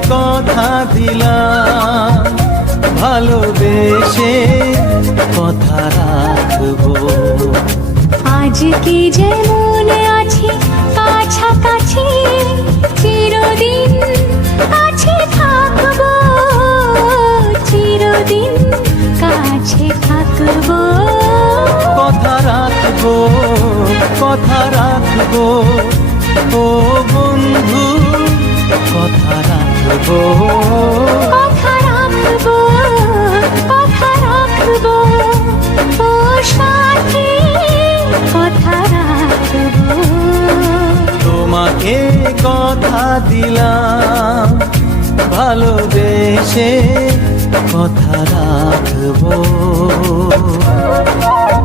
কথা দিলাম, ভালোবেসে কথা রাখবো। আজকে যেমন আছি কাছাকাছি, চিরদিন কাছে থাকবো, চিরদিন কাছে থাকবো। কথা রাখবো, কথা রাখবো, ও বন্ধু কথা রাখবো। কথা রাখবো, কথা রাখবো, ও সাথী কথা রাখবো। তোমাকে কথা দিলাম, ভালোবেসে কথা রাখবো।